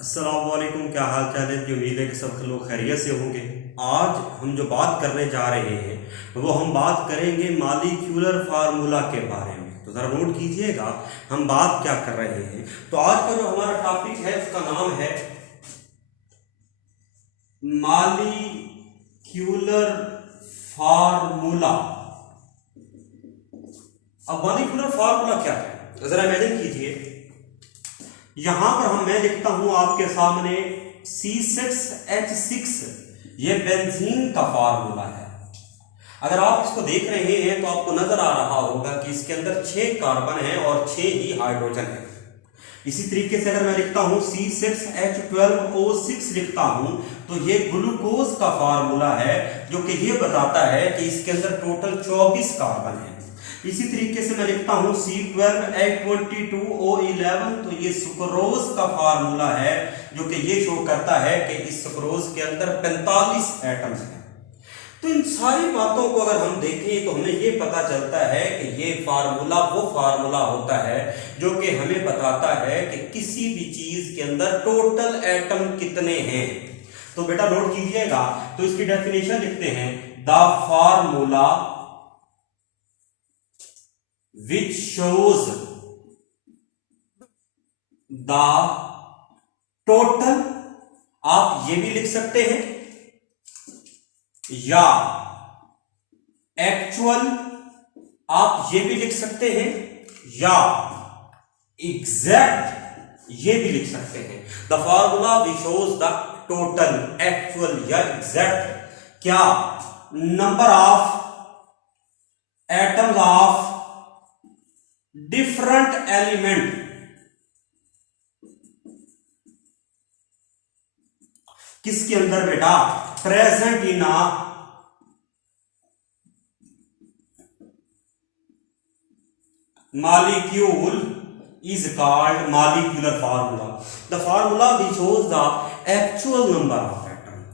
अस्सलामुअलैकुम, क्या हाल चाल है जी। उम्मीद है कि सब लोग खैरियत से होंगे। आज हम जो बात करने जा रहे हैं वो हम बात करेंगे मालिक्यूलर फार्मूला के बारे में। तो ज़रा नोट कीजिएगा हम बात क्या कर रहे हैं। तो आज का जो हमारा टॉपिक है उसका नाम है मालिक्यूलर फार्मूला। अब मालिक्यूलर फार्मूला क्या है, ज़रा इमेजिन कीजिए। यहां पर मैं लिखता हूं आपके सामने C6H6, ये बेंजीन का फार्मूला है। अगर आप इसको देख रहे हैं तो आपको नजर आ रहा होगा कि इसके अंदर 6 कार्बन है और 6 ही हाइड्रोजन है। इसी तरीके से अगर मैं लिखता हूं C6H12O6 लिखता हूं तो ये ग्लूकोज का फार्मूला है, जो कि ये बताता है कि इसके अंदर टोटल 24 कार्बन है। इसी तरीके से मैं लिखता हूं C12H22O11, तो ये सुक्रोज का फार्मूला है, जो कि ये शो करता है कि इस सुक्रोज के अंदर 45 एटम्स हैं। तो इन सारी बातों को अगर हम देखें तो हमें ये पता चलता है कि ये फार्मूला वो फार्मूला होता है जो कि हमें बताता है कि किसी भी चीज के अंदर टोटल एटम कितने हैं। तो बेटा नोट कीजिएगा, तो इसकी डेफिनेशन लिखते हैं, the formula which shows the total, आप ये भी लिख सकते हैं, या एक्चुअल आप ये भी लिख सकते हैं, या एग्जैक्ट ये भी लिख सकते हैं। The formula which shows the total, actual या एग्जैक्ट, क्या number of atoms of different element किसके अंदर बेटा, present in a molecule is called molecular formula. The formula which shows the actual number of atom,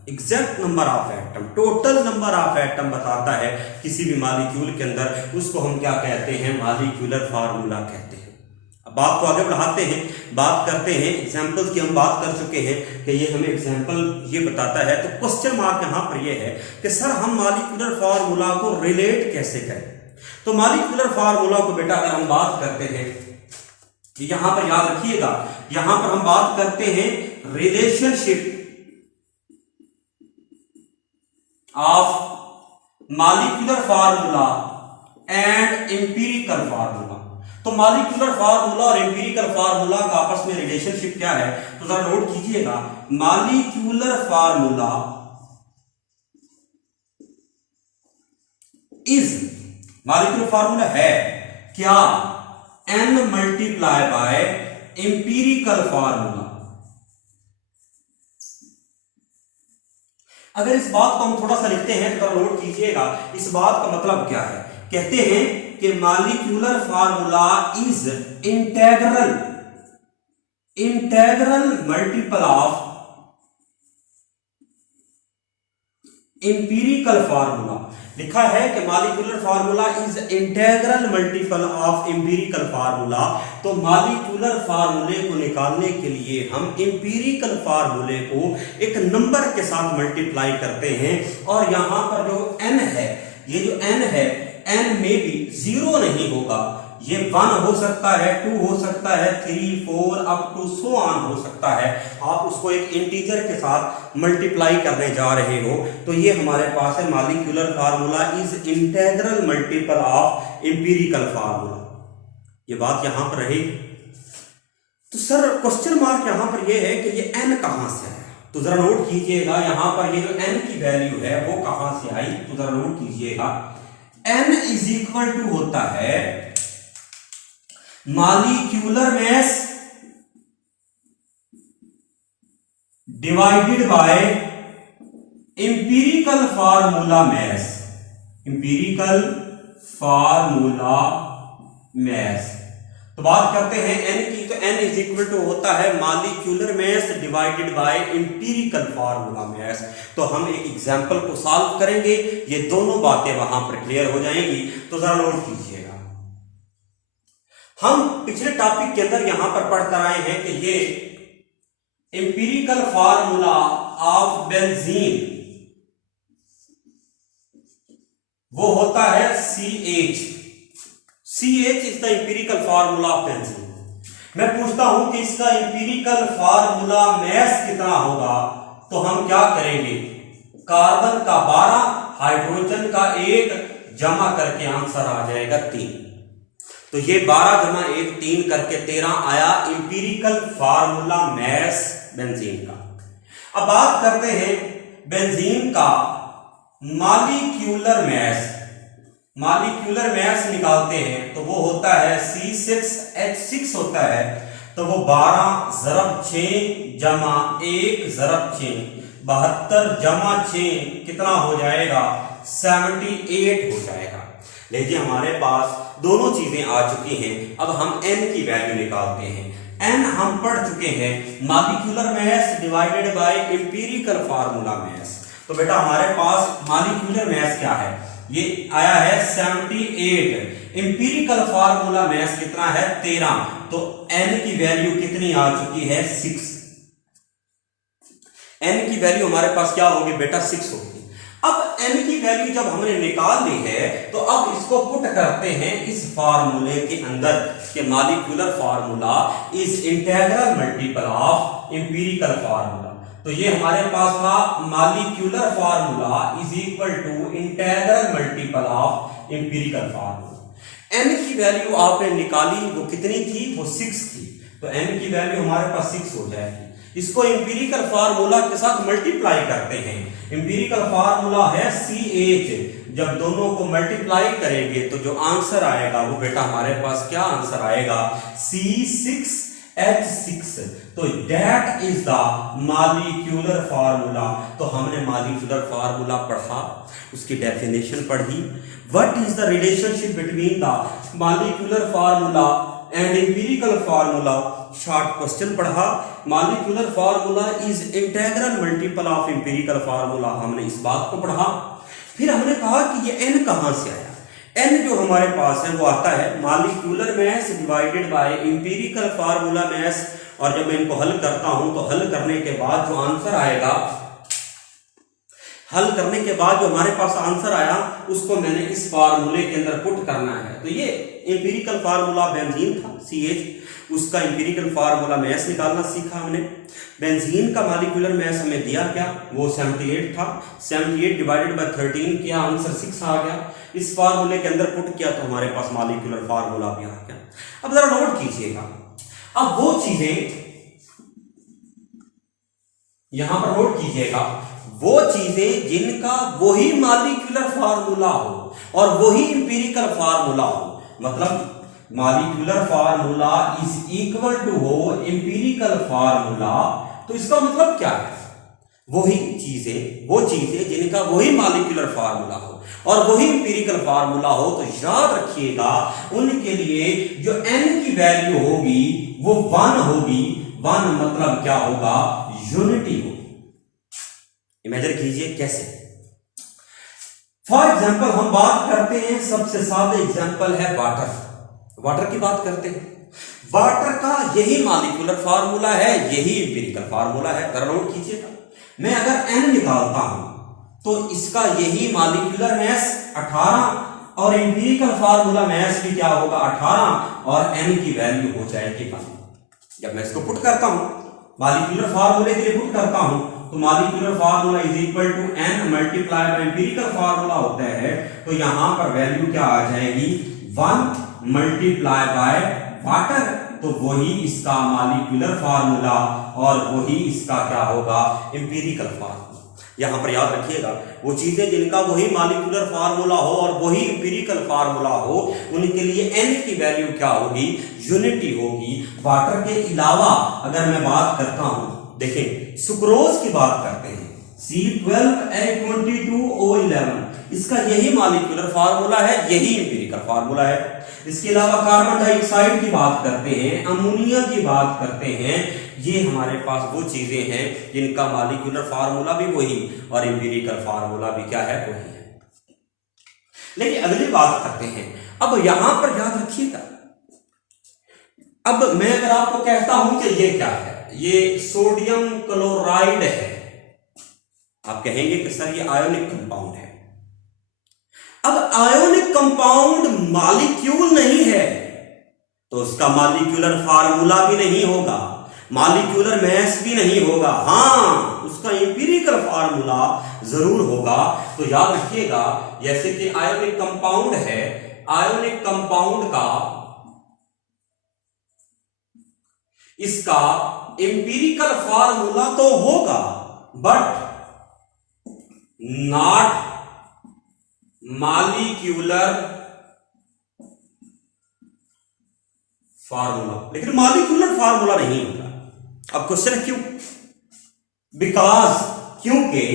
exact number of atom, total number of atom बताता है किसी भी molecule के अंदर, उसको हम क्या कहते हैं, मॉलिक्यूलर फार्मूला कहते हैं। अब बात को आगे बढ़ाते हैं, बात करते हैं एग्जांपल्स की। हम बात कर चुके हैं कि ये हमें एग्जांपल ये बताता है। तो क्वेश्चन मार्क यहां पर ये है कि सर हम मॉलिक्यूलर फार्मूला को रिलेट कैसे करें। तो मॉलिक्यूलर फार्मूला को बेटा अगर हम बात करते हैं, यहां पर याद रखिएगा, यहां पर हम बात करते हैं relationship of molecular formula and empirical formula. तो मॉलिक्यूलर फार्मूला और एम्पिरिकल फार्मूला का आपस में रिलेशनशिप क्या है, तो जरा नोट कीजिएगा। Molecular formula is, molecular formula है क्या, n multiply by empirical formula. अगर इस बात को हम थोड़ा सा लिखते हैं तो नोट कीजिएगा, इस बात का मतलब क्या है। कहते हैं कि molecular formula is integral, integral multiple of empirical formula. लिखा है कि molecular formula is integral multiple of empirical formula. तो मॉलिक्यूलर फार्मूले को निकालने के लिए हम एम्पिरिकल फार्मूले को एक नंबर के साथ मल्टीप्लाई करते हैं, और यहां पर जो n है, ये जो n है, n में भी 0 नहीं होगा, ये 1 हो सकता है, 2 हो सकता है, 3, 4 अप टू सो ऑन हो सकता है। आप उसको एक इंटीजर के साथ मल्टीप्लाई करने जा रहे हो, तो ये हमारे पास है molecular formula is integral multiple of empirical formula. ये बात यहां पर रही। तो सर क्वेश्चन मार्क यहां पर ये है कि ये n कहां से आया। तो जरा नोट कीजिएगा, यहां पर ये जो n की वैल्यू है वो कहां से आई, तो जरा नोट कीजिएगा। n इज इक्वल टू होता है molecular mass divided by empirical formula mass, empirical formula mass. तो बात करते हैं n की, तो n इज इक्वल टू होता है molecular mass divided by empirical formula mass. तो हम एक एग्जांपल को सॉल्व करेंगे, ये दोनों बातें वहां पर क्लियर हो जाएंगी। तो जरा नोट कीजिएगा, हम पिछले टॉपिक के अंदर यहां पर पढ़ कर आए हैं कि ये एम्पिरिकल फार्मूला ऑफ बेंजीन वो होता है CH। CH is the empirical formula of benzene. मैं पूछता हूं कि इसका एम्पिरिकल फार्मूला मास कितना होगा, तो हम क्या करेंगे, कार्बन का 12 हाइड्रोजन का 1 जमा करके आंसर आ जाएगा 3। तो ये 12 जमा 1 3 करके 13 आया एम्पिरिकल फार्मूला मास बेंजीन का। अब बात करते हैं बेंजीन का मॉलिक्यूलर मास। मॉलिक्यूलर मास निकालते हैं तो वो होता है C6H6 होता है, तो वो 12 ज़रब 6 जमा 1 ज़रब 6 72 जमा 6 कितना हो जाएगा, 78 हो जाएगा। लीजिए हमारे पास दोनों चीजें आ चुकी हैं। अब हम n की वैल्यू निकालते हैं। n हम पढ़ चुके हैं molecular mass divided by empirical formula mass. तो बेटा हमारे पास मॉलिक्यूलर मास क्या है, ये आया है 78। एम्पिरिकल फार्मूला मास कितना है 13। तो n की वैल्यू कितनी आ चुकी है 6। n की वैल्यू हमारे पास क्या होगी बेटा 6 होगी। अब n की वैल्यू जब हमने निकाल ली है तो अब इसको पुट करते हैं इस फार्मूले के अंदर कि molecular formula is integral multiple of empirical formula. तो ये हमारे पास था molecular formula is equal to integral multiple of empirical formula. n की वैल्यू आपने निकाली, वो कितनी थी, वो 6 थी। तो n की वैल्यू हमारे पास 6 हो जाएगी। इसको एम्पिरिकल फार्मूला के साथ मल्टीप्लाई करते हैं। एम्पिरिकल फार्मूला है CH। जब दोनों को मल्टीप्लाई करेंगे तो जो आंसर आएगा वो बेटा हमारे पास क्या आंसर आएगा, C6H6। तो that is the molecular formula. तो हमने मॉलिक्यूलर फार्मूला पढ़ा, उसकी डेफिनेशन पढ़ी, what is the relationship between the molecular formula and empirical formula. Short question पढ़ा, molecular formula is integral multiple of empirical formula, हमने इस बात को पढ़ा। फिर हमने कहा कि ये n कहां से आया। n जो हमारे पास है वो आता है molecular mass divided by empirical formula mass. और जब मैं इनको हल करता हूं तो हल करने के बाद जो आंसर आएगा, हल करने के बाद जो हमारे पास आंसर आया उसको मैंने इस फार्मूले के अंदर पुट करना है। तो ये एम्पिरिकल फार्मूला बेंजीन था CH, उसका एम्पिरिकल फार्मूला मास निकालना सीखा हमने। बेंजीन का मॉलिक्यूलर मास हमें दिया क्या, वो 78 था। 78 डिवाइडेड बाय 13 किया, आंसर 6 आ गया। इस फार्मूले के अंदर पुट किया तो हमारे पास मॉलिक्यूलर फार्मूला भी आ गया। अब जरा नोट कीजिएगा, अब वो चीजें यहां पर नोट कीजिएगा, वो चीजें जिनका वही मॉलिक्यूलर फार्मूला हो और वही एम्पिरिकल फार्मूला हो, मतलब molecular formula is equal to हो एम्पिरिकल फार्मूला। तो इसका मतलब क्या है, वही चीजें, वो चीजें जिनका वही मॉलिक्यूलर फार्मूला हो और वही एम्पिरिकल फार्मूला हो, तो याद रखिएगा उनके लिए जो n की वैल्यू होगी वो 1 होगी। 1 मतलब क्या होगा, यूनिटी होगी। इमेजिन कीजिए कैसे। फॉर एग्जाम्पल हम बात करते हैं, सबसे सादा एग्जाम्पल है वाटर। वाटर की बात करते हैं, वाटर का यही मॉलिक्यूलर फार्मूला है, यही एम्पिरिकल फार्मूला है। जरा नोट कीजिएगा, मैं अगर n निकालता हूं तो इसका यही मॉलिक्यूलर मास 18 और एम्पिरिकल फार्मूला मास भी क्या होगा 18 और n की वैल्यू हो जाएगी 1। जब मैं इसको पुट करता हूं, मॉलिक्यूलर फार्मूले के लिए पुट करता हूं, तो molecular formula is equal to n multiply by empirical formula होता है। तो यहां पर वैल्यू क्या आ जाएगी, 1 मल्टीप्लाई बाय वाटर। तो वही इसका मॉलिक्यूलर फार्मूला और वही इसका क्या होगा, एम्पिरिकल फार्मूला। यहां पर याद रखिएगा, वो चीजें जिनका वही मॉलिक्यूलर फार्मूला हो और वही एम्पिरिकल फार्मूला हो, उनके लिए n की वैल्यू क्या होगी, यूनिटी होगी। वाटर के अलावा अगर मैं बात करता हूं, देखें सुक्रोज की बात करते हैं, C12H22O11, इसका यही मॉलिक्यूलर फार्मूला है, यही एम्पिरिकल फार्मूला है। इसके अलावा कार्बन डाइऑक्साइड की बात करते हैं, अमोनिया की बात करते हैं, ये हमारे पास वो चीजें हैं जिनका मॉलिक्यूलर फार्मूला भी वही और एम्पिरिकल फार्मूला भी क्या है, वही है। लेकिन अगली बात करते हैं, अब यहां पर याद रखिएगा, अब मैं अगर आपको कहता हूं कि ये क्या है, ये सोडियम क्लोराइड है। आप कहेंगे कि सर ये आयोनिक कंपाउंड है। अब आयोनिक कंपाउंड मॉलिक्यूल नहीं है तो उसका मॉलिक्यूलर फार्मूला भी नहीं होगा, मॉलिक्यूलर मास भी नहीं होगा। हां, उसका एम्पिरिकल फार्मूला जरूर होगा। तो याद रखिएगा, जैसे कि आयोनिक कंपाउंड है, आयोनिक कंपाउंड का इसका एम्पिरिकल फार्मूला तो होगा बट नॉट मॉलिक्यूलर फार्मूला, लेकिन मॉलिक्यूलर फार्मूला नहीं होगा। अब क्वेश्चन है क्यों? बिकॉज, क्योंकि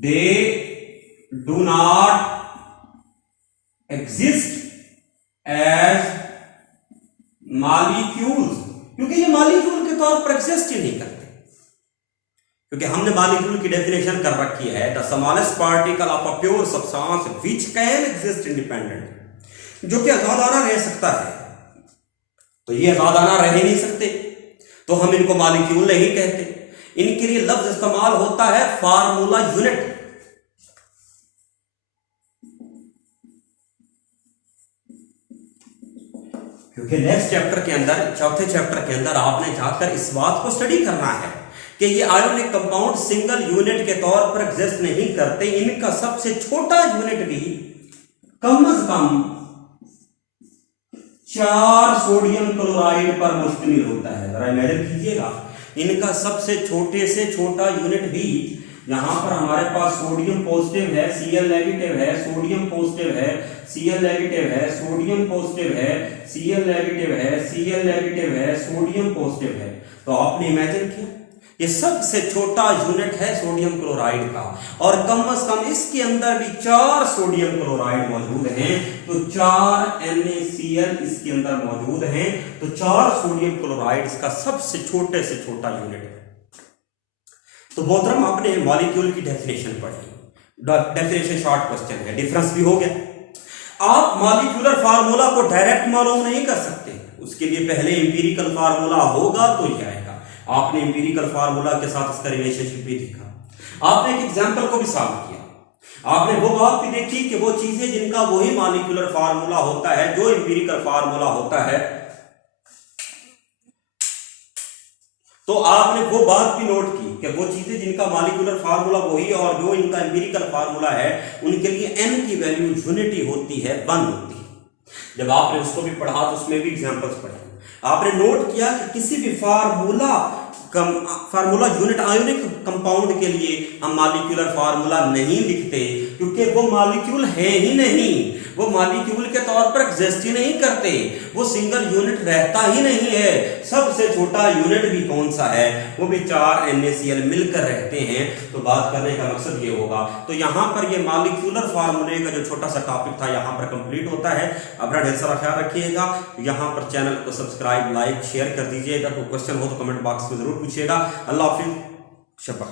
they do not exist as molecules, क्योंकि ये मॉलिक्यूल के तौर पर एग्जिस्ट ही नहीं करते। क्योंकि हमने मॉलिक्यूल की डेफिनेशन कर रखी है, the smallest particle of a pure substance which can exist independent, जो कि आजादाना रह सकता है। तो ये आजादाना रह ही नहीं सकते, तो हम इनको मॉलिक्यूल नहीं कहते। इनके लिए लफ्ज इस्तेमाल होता है फार्मूला यूनिट। क्योंकि नेक्स्ट चैप्टर के अंदर, चौथे चैप्टर के अंदर आपने जाकर इस बात को स्टडी करना है कि ये आयोनिक कंपाउंड सिंगल यूनिट के तौर पर एग्जिस्ट नहीं करते। इनका सबसे छोटा यूनिट भी कम से कम 4 सोडियम क्लोराइड पर मुश्तमिल होता है। जरा इमेजिन कीजिएगा, इनका सबसे छोटे से छोटा यूनिट भी, यहां पर हमारे पास सोडियम पॉजिटिव है, Cl नेगेटिव है, सोडियम पॉजिटिव है, Cl नेगेटिव है, सोडियम पॉजिटिव है, Cl नेगेटिव है, Cl नेगेटिव है, सोडियम पॉजिटिव है। तो आपने इमेजिन किया, ये सबसे छोटा यूनिट है सोडियम क्लोराइड का, और कम से कम इसके अंदर भी 4 सोडियम क्लोराइड मौजूद हैं, तो 4 NaCl इसके अंदर मौजूद हैं। तो 4 सोडियम क्लोराइड इसका सबसे छोटे से छोटा यूनिट है। तो मोहतरम, आपने मॉलिक्यूल की डेफिनेशन पढ़ी, डेफिनेशन शॉर्ट क्वेश्चन है, डिफरेंस भी हो गया। आप मॉलिक्यूलर फार्मूला को डायरेक्ट मालूम नहीं कर सकते, उसके लिए पहले एम्पिरिकल फार्मूला होगा तो ही आएगा। आपने एम्पिरिकल फार्मूला के साथ इसका रिलेशनशिप भी देखा, आपने एक एग्जांपल को भी सॉल्व किया, आपने वो बात भी देखी कि वो चीजें जिनका वही मॉलिक्यूलर फार्मूला होता है जो एम्पिरिकल फार्मूला होता है, तो आपने वो बात भी नोट की कि वो चीजें जिनका मॉलिक्यूलर फार्मूला वही और जो इनका एम्पिरिकल फार्मूला है, उनके लिए n की वैल्यू यूनिटी होती है, 1 होती है। जब आपने उसको भी पढ़ा तो उसमें भी एग्जांपल्स पढ़े, आपने नोट किया कि किसी भी फार्मूला यूनिट आयोनिक कंपाउंड के लिए हम मॉलिक्यूलर फार्मूला नहीं लिखते, क्योंकि वो मॉलिक्यूल है ही नहीं, वो मॉलिक्यूल के तौर पर एग्जिस्ट ही नहीं करते, वो सिंगल यूनिट रहता ही नहीं है। सबसे छोटा यूनिट भी कौन सा है? वो भी 4 NaCl मिलकर रहते हैं। तो बात करने का मकसद ये होगा। तो यहाँ पर ये मॉलिक्यूलर फार्मूले का जो छोटा सा टॉपिक था यहाँ पर कंप्लीट होता है। अपना ढेर सारा ख्याल रखिएगा। यहाँ पर चैनल को सब्सक्राइब, लाइक, शेयर कर दीजिएगा। कोई क्वेश्चन हो तो कमेंट बॉक्स में जरूर पूछिएगा। अल्लाह हाफिज़, शब्बा।